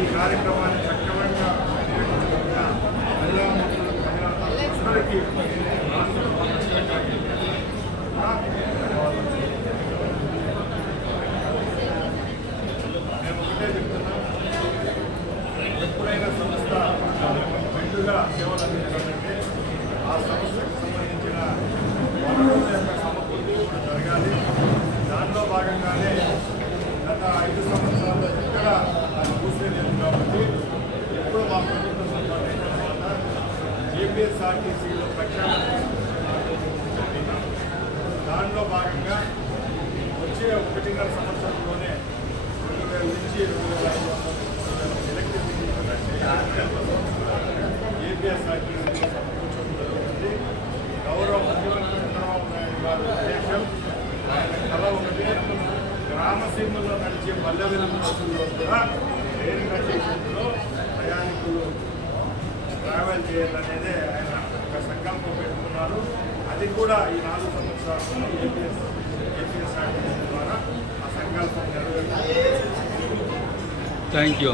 ఈ కార్యక్రమాన్ని సక్రమంగా అందరికీ మేము ఒకటే చెప్తున్నాం, ఎప్పుడైనా సంస్థ మెండుగా సేవలు అందించాలంటే ఆ సంస్థకు సంబంధించిన వనరుల యొక్క సమకూర్పు కూడా జరగాలి. దానిలో భాగంగానే గత 5 సంవత్సరాల్లో ఎక్కడ అది కూర్చోలేదు కాబట్టి ఎప్పుడు మా ప్రభుత్వం సంపాదించిన తర్వాత ఏపీఎస్ఆర్టీసీలో ప్రఖ్యాతి దానిలో భాగంగా వచ్చే 1.5 సంవత్సరంలోనే 2000 నుంచి 2500 ఎలక్ట్రిసిటీ ఏపీఎస్ఆర్టీసీలో సమకూర్చడం జరుగుతుంది. గౌరవ ముఖ్యమంత్రి చంద్రబాబు నాయుడు గారి ఉద్దేశం, ఆయన కళ ఒకటే, గ్రామసీమల్లో నడిచే పల్లె వెలుగు బస్సుల్లో కూడా రైలు స్టేషన్లో ప్రయాణికులు ట్రావెల్ చేయాలనేదే ఆయన ఒక సంకల్పం పెట్టుకున్నారు. అది కూడా ఈ 4 సంవత్సరాల్లో ఏపీఎస్ఆర్టీసీ ద్వారా ఆ సంకల్పం నెరవేరుతుంది. Thank you.